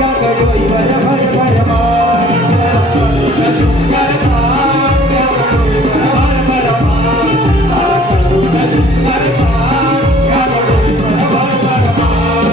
या गडोईवर भर भर मार सारा करून शृंगारता या गडोईवर भर भर मार सारा करून शृंगारता या गडोईवर भर भर मार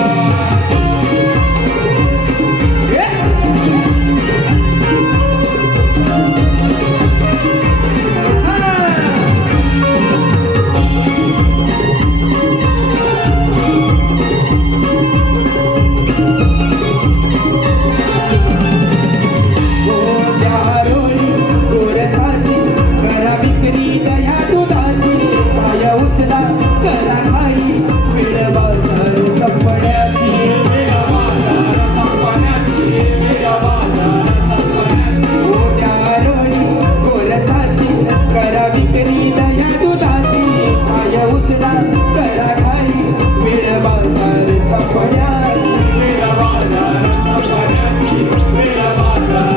गोड्यारोळी गोरसाची करा विक्री दया दुधाची पाय उचला करा खाई वेळ बाजार संपण्याची वेळ बाजार संपण्याची वेळ बाजार संपण्याची गोड्यारोळी गोरसाची करा विक्री दया दुधाची पाय उचला करा खाई वेळ बाजार संपण्याची वेळ बाजार संपण्याची वेळ बाजार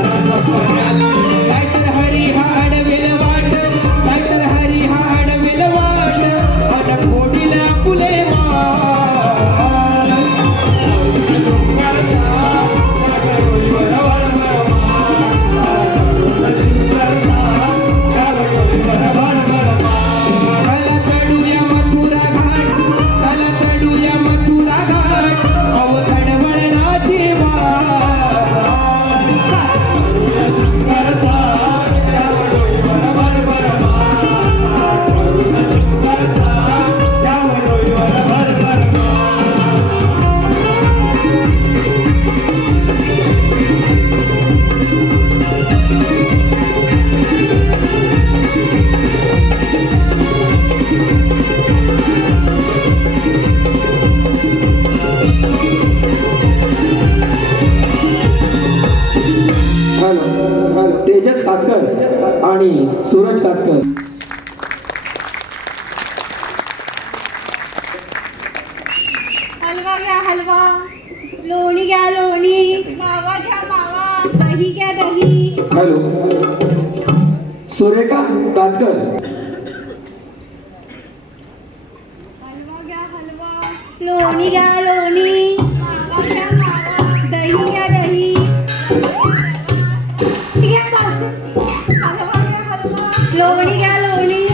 कायतर हरी हाड वेल वाट कायतर हरी हाड वेल वाट अन फोडीला फुले मार चला चढूया मथुरा घाट चला चढूया मथुरा घाट अवघड वळणाची वाट हॅलो तेजस कातकर आणि सूरज कातकर हलवा घ्या हलवा, लोणी घ्या लोणी, मावा घ्या मावा, दही घ्या दही. हॅलो सुरेखा कातकर हलवा घ्या हलवा, लोणी घ्या लोणी, मावा घ्या मावा, दही घ्या दही. घ्या बास. हलवा घ्या हलवा, लोणी घ्या लोणी.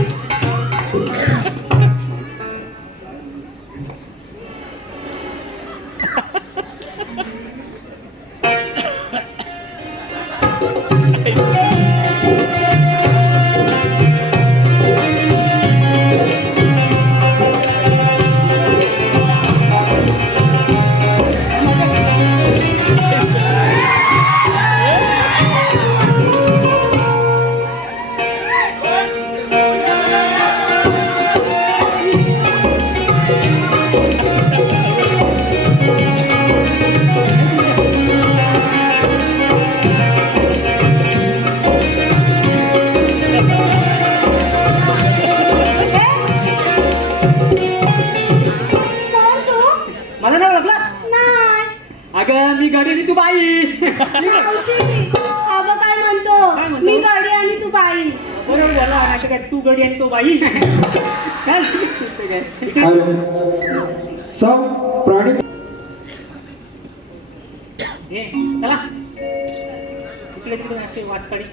मला नाही ओळखला नाही. अगं मी गाडी आणि तू बाई मावशी, आबा काय काय म्हणतो? म्हणतो? मी गाडी आणि तू बाई. बरोबर झालं आता काय तू गडी आणि तो बाई काय हॅलो सौ प्राणी हे, चला तिकडे तिकडे असे वाटकाडी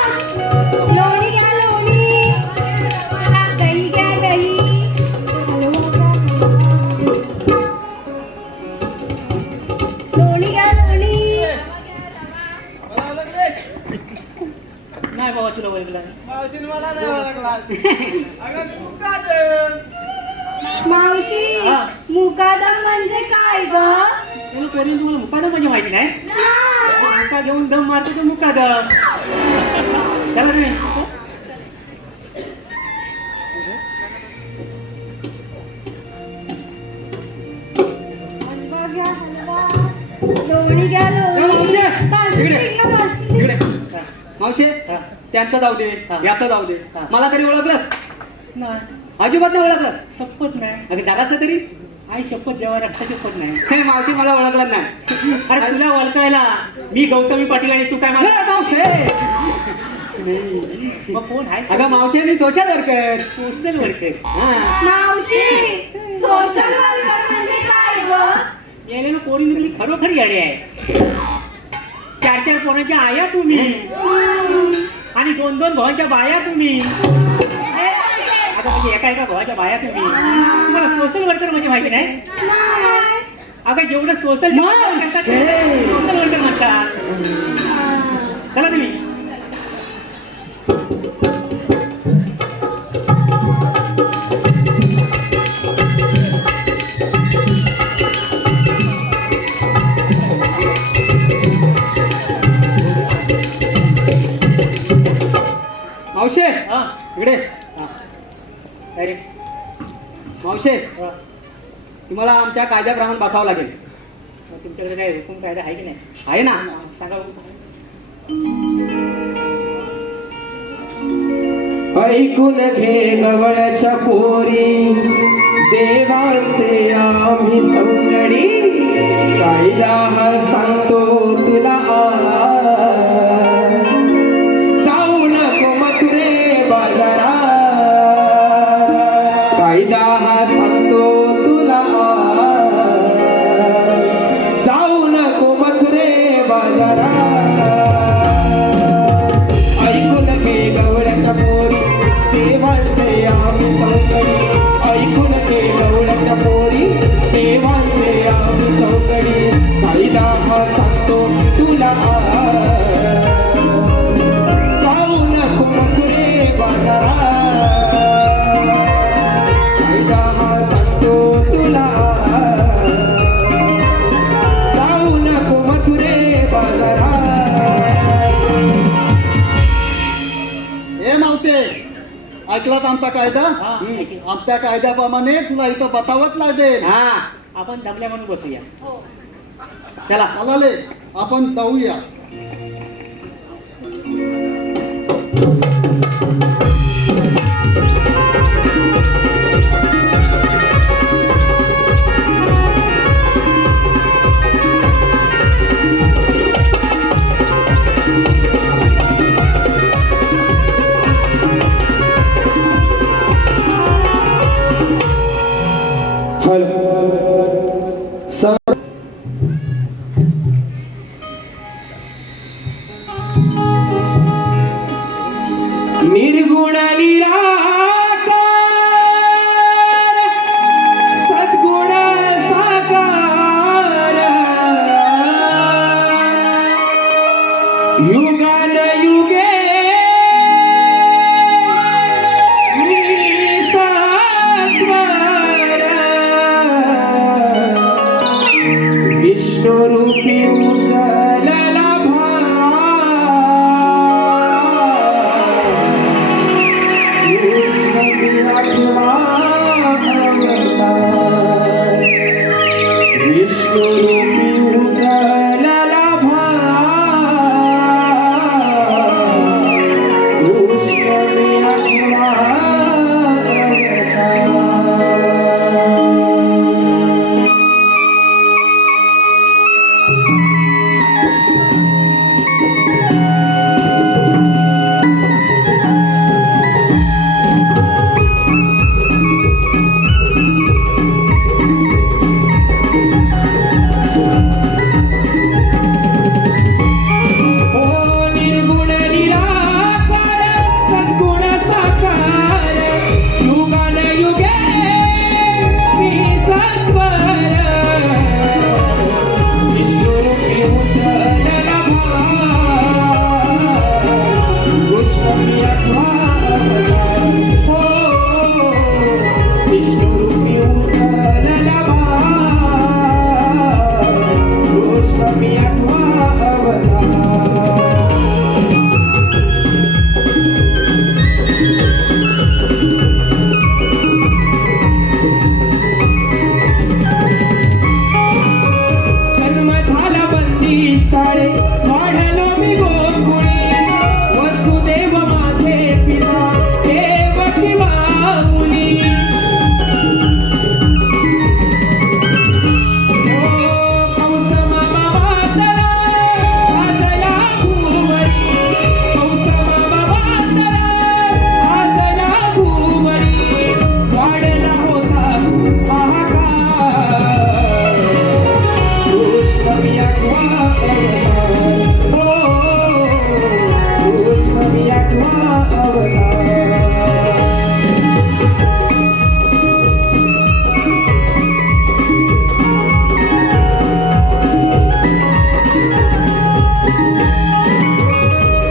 लोणी घ्या लोणी, दही घ्या दही. लोणी घ्या लोणी. नाही बाबा तुला ओळखला मावशी, हा. मुकादम म्हणजे काय ग? त्याला करीन तुम्हाला मुकादम म्हणजे माहिती नाही मुका घेऊन दम मारतो तो मुकादम त्याला नाही त्यांचं जाऊ दे हा. याचं जाऊ दे हा. मला तरी ओळखलं नाही अजिबात नाही ओळखलं शपथ नाही अगं दादाचं तरी आई शपथ देवा रक्ता शपथ नाही हे मावशी मला ओळखलं नाही अरे तुला ओळखायला मी गौतमी पाटील आणि तू काय हे मावशे मग कोण आहे अगं मावशे मी सोशल वर्कर सोशल वर्कर हा मावशी सोशल वर्कर म्हणजे काय ग? यायला पोरी निघली खरोखर याडी आहे 4-4 पोरांच्या आया तुम्ही आणि 2-2 भावांच्या बाया तुम्ही आता म्हणजे एका भावाच्या बाया तुम्ही तुम्हाला सोशल वर्कर म्हणजे माहिती नाही अगं जेवढं सोशल सोशल वर्कर म्हणतात चला तुम्ही मावशे हा इकडे हा काय रे मावशे हा. तुम्हाला आमच्या कायद्याप्रमाणे बसावं लागेल मग तुमच्याकडे काय हुकूम कायदा आहे की नाही आहे ना सांगा बघू. ऐकून घे गवळच्या पोरी देवाचे आम्ही सौंदडी कायदा हा सांगतो तुला जाऊ नको मथुरे बाजारा कायदा हा सांगतो तुला जाऊ नको मथुरे बाजारा ऐकून घे गवळ्याच्या पोरी देवांचे आम्ही सौकडी ऐकून घे गवळ्याच्या पोरी देवांचे आम्ही सौकडी कायदा हा सांगतो तुला जाऊ नको मथुरे बाजारा कायदा हा सांगतो तुला जाऊ नको मथुरे बाजारा हे मावते ऐकलात आमचा कायदा हा ऐक. आमच्या कायद्याप्रमाणे तुला इथं बतावत लागेल हा आपण दमल्या म्हणून बसूया चला चलाले आपण जाऊया निर्गुण निराकार सद्गुण साकार युगान युगे विष्णु रूपी उजळला विष्णु रूपी उजळला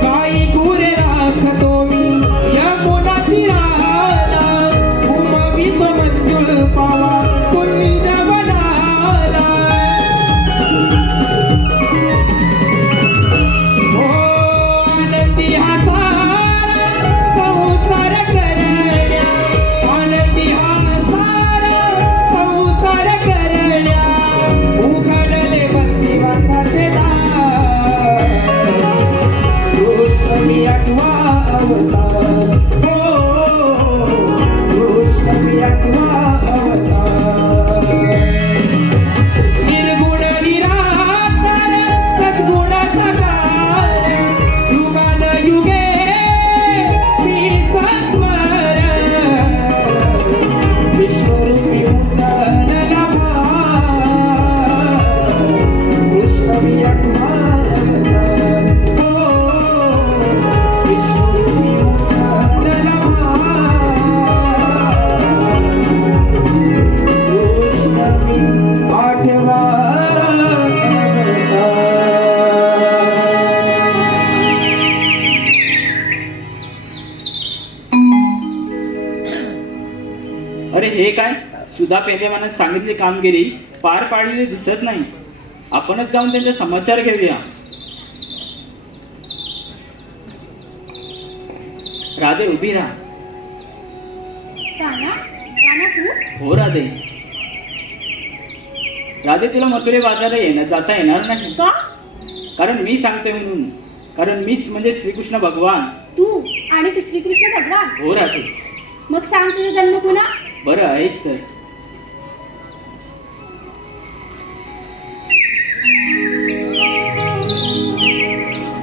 गाई गुरे राखतो मी यमुना तीराला, घुमवितो मंजुळ पावा कुंजवनाला. हो आनंदी हा सारा संसार करण्या, आनंदी हा सारा संसार करण्या, उघडले बंदिवासाचे दार. कृष्ण मी आठवा अवतार, हो कृष्ण मी आठवा अवतार. निर्गुण निराकार सद्गुण साकार, युगान युगे मी सत्वर. विश्वरूपी उचलला भार, कृष्ण मी आठवा अवतार. विश्वरूपी उचलला भार, कृष्ण मी आठवा अवतार. अरे हे काय, सुधा पेलेमानं सांगितली कामगिरी पार पाडलेली दिसत नाही. आपणच जाऊन त्यांचा समाचार घेऊया. राधे उभी राहा. काना काना तू हो राधे. राधे तुला मथुरे बाजारला जाता येणार नाही, का? कारण मी सांगते म्हणून. कारण मीच म्हणजे श्रीकृष्ण भगवान. तू आणि तू श्रीकृष्ण भगवान. हो राधे. मग सांग तुझा जन्म पुन्हा. बरं ऐक तर.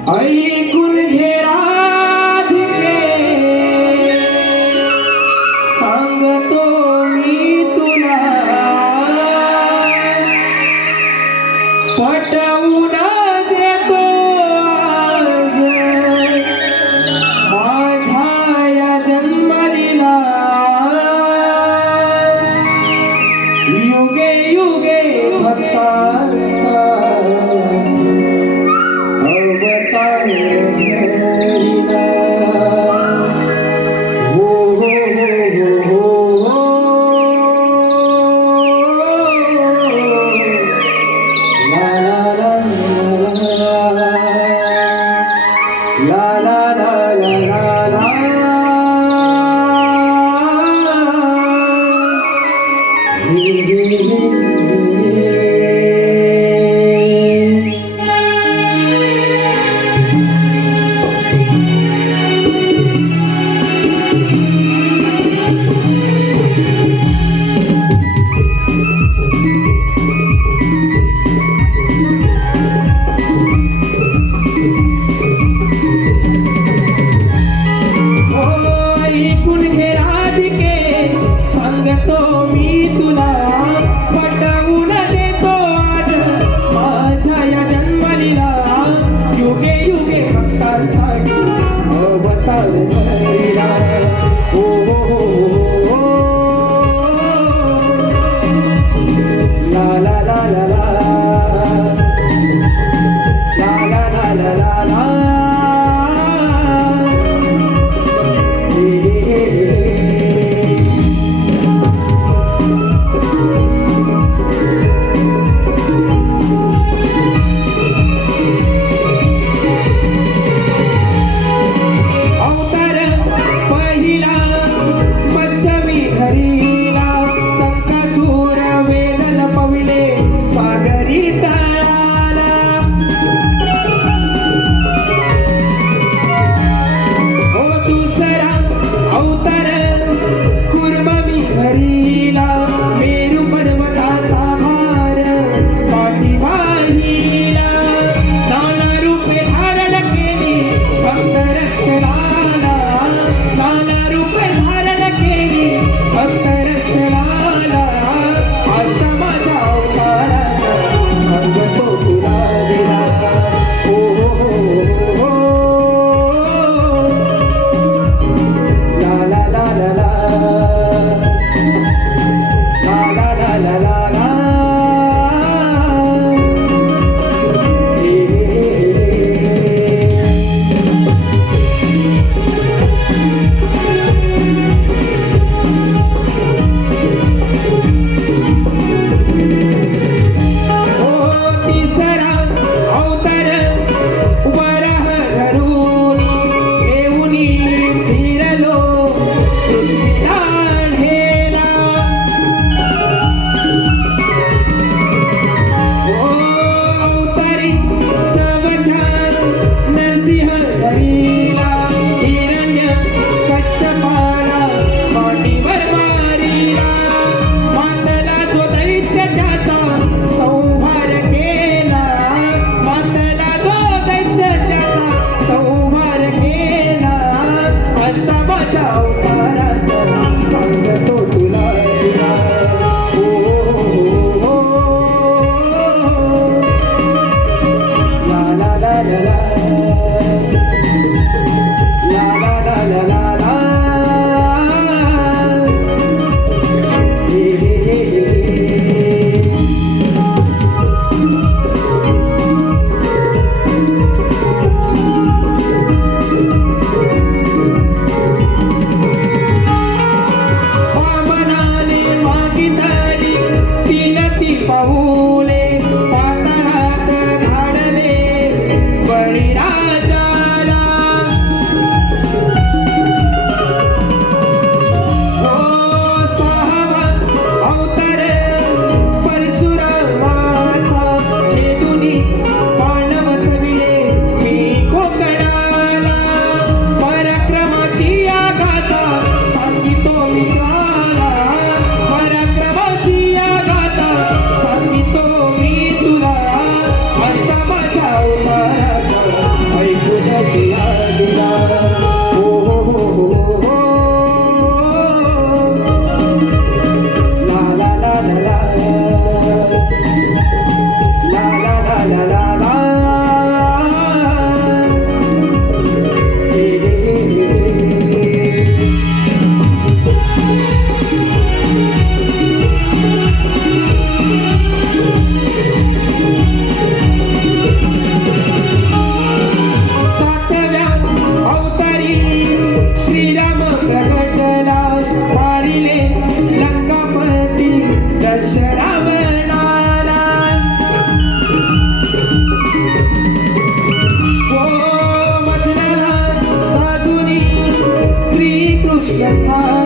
ऐकून घे राधिके, सांगतो मी तुला, पटवून देतो आज माझ्या या जन्मलीला. युगे युगे भक्तांचा अवतार घडविला. हो हो हो हो हो. ला ला ला ला ला ला ला ऐकून घे राधिके, सांगतो मी तुला, पटवून देतो आज माझ्या या जन्मलीला. युगे युगे भक्तांसाठी अवतार घडविला. हो हो हो हो. ला ला ला ला ला ला ला ला ला ला. अवतार पहिला पक्षमी घरीला, संकासूर वेदन पविले सागरी तळाला. हो दुसरा अवतार कुर्ममी घरीला, मेरू पर्वताचा भार पाठीवाहिला. नाना रूपे धारण केली भक्त रक्षणाला, नाना रूपे धारण केली भक्त रक्षणाला. अशा माझ्या अवताराचा सांगतो तुला दिला. हो हो हो हो. यथा